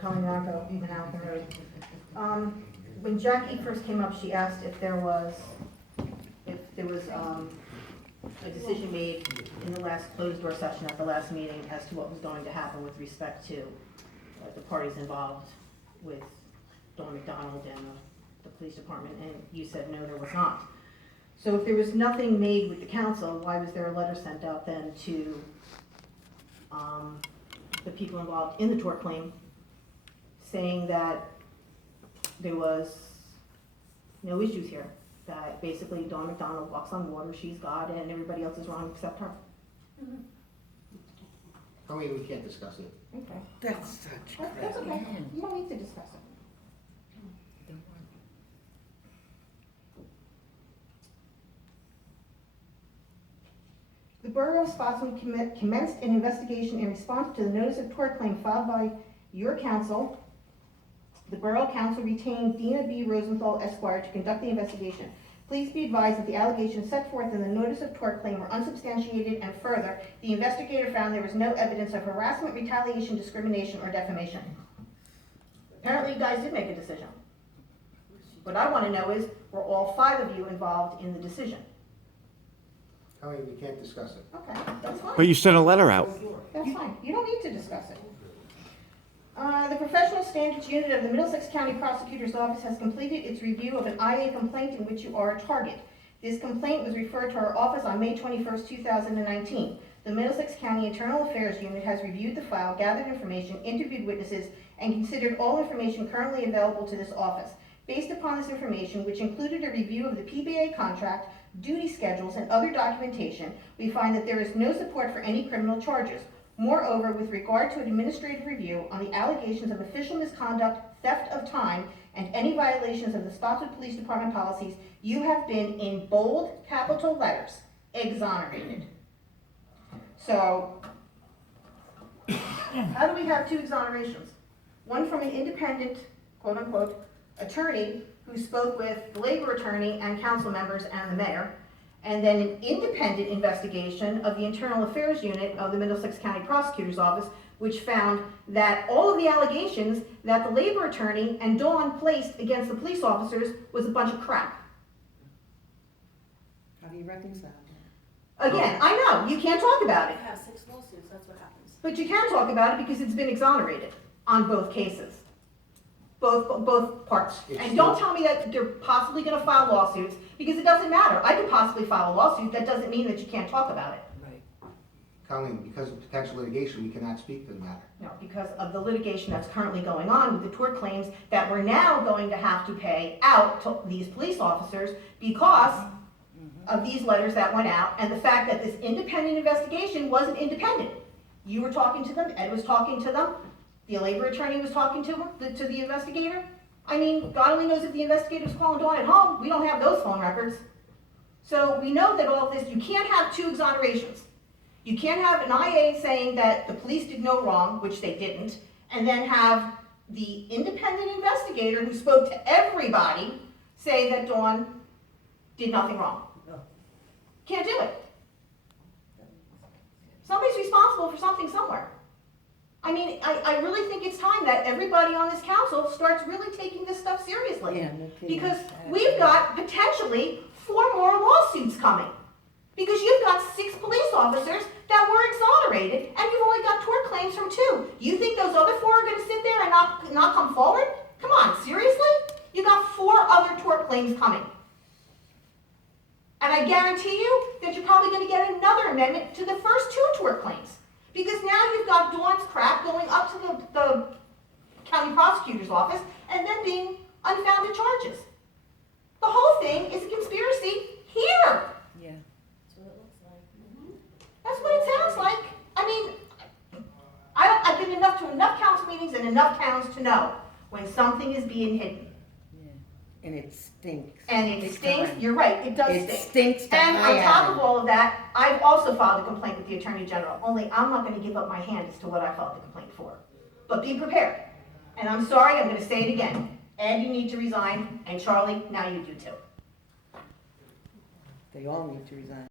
coming out of even out the road. When Jackie first came up, she asked if there was a decision made in the last closed door session at the last meeting as to what was going to happen with respect to the parties involved with Dawn McDonald and the police department, and you said no, there was not. So if there was nothing made with the council, why was there a letter sent out then to the people involved in the tort claim saying that there was no issues here, that basically Dawn McDonald walks on water, she's God, and everybody else is wrong except her? I mean, we can't discuss it. Okay. That's such crap. That's okay. You don't need to discuss it. The Borough of Spotswood commenced an investigation in response to the notice of tort claim filed by your council. The Borough Council retained Dina B. Rosenthal Esquire to conduct the investigation. Please be advised that the allegations set forth in the notice of tort claim were unsubstantiated, and further, the investigator found there was no evidence of harassment, retaliation, discrimination, or defamation. Apparently you guys did make a decision. What I want to know is, were all 5 of you involved in the decision? I mean, we can't discuss it. Okay, that's fine. But you sent a letter out. That's fine. You don't need to discuss it. The Professional Standards Unit of the Middlesex County Prosecutor's Office has completed its review of an IA complaint in which you are a target. This complaint was referred to our office on May 21st, 2019. The Middlesex County Internal Affairs Unit has reviewed the file, gathered information, interviewed witnesses, and considered all information currently available to this office. Based upon this information, which included a review of the PBA contract, duty schedules, and other documentation, we find that there is no support for any criminal charges. Moreover, with regard to an administrative review on the allegations of official misconduct, theft of time, and any violations of the Spotswood Police Department policies, you have been, in bold capital letters, exonerated. So, how do we have 2 exonerations? One from an independent, quote-unquote, attorney who spoke with the labor attorney and council members and the mayor, and then an independent investigation of the Internal Affairs Unit of the Middlesex County Prosecutor's Office, which found that all of the allegations that the labor attorney and Dawn placed against the police officers was a bunch of crap. How do you reconcile Again, I know, you can't talk about it, I have 6 lawsuits, that's what happens. but you can talk about it because it's been exonerated on both cases. Both parts. And don't tell me that they're possibly going to file lawsuits, because it doesn't matter. I could possibly file a lawsuit. That doesn't mean that you can't talk about it. Right. Colleen, because of potential litigation, we cannot speak to the matter. No, because of the litigation that's currently going on with the tort claims that we're now going to have to pay out to these police officers because of these letters that went out, and the fact that this independent investigation wasn't independent. You were talking to them, Ed was talking to them, the labor attorney was talking to the investigator. I mean, God only knows if the investigator's calling Dawn at home. We don't have those phone records. So we know that all of this, you can't have 2 exonerations. You can't have an IA saying that the police did no wrong, which they didn't, and then have the independent investigator who spoke to everybody say that Dawn did nothing wrong. Can't do it. Somebody's responsible for something somewhere. I mean, I really think it's time that everybody on this council starts really taking this stuff seriously. Yeah, no kidding. Because we've got potentially 4 more lawsuits coming. Because you've got 6 police officers that were exonerated, and you've only got tort claims from 2. You think those other 4 are going to sit there and not come forward? Come on, seriously? You got 4 other tort claims coming. And I guarantee you that you're probably going to get another amendment to the first 2 tort claims. Because now you've got Dawn's crap going up to the county prosecutor's office and then being unfounded charges. The whole thing is a conspiracy here. Yeah. That's what it looks like. That's what it sounds like. I mean, I've been to enough council meetings in enough towns to know when something is being hidden. Yeah. And it stinks. And it Big stinks. time. You're right, it does It stink. stinks to And high on top heaven. of all of that, I've also filed a complaint with the Attorney General, only I'm not going to give up my hand as to what I filed the complaint for. But be prepared. And I'm sorry, I'm going to say it again. Ed, you need to resign, and Charlie, now you do too. They all need to resign.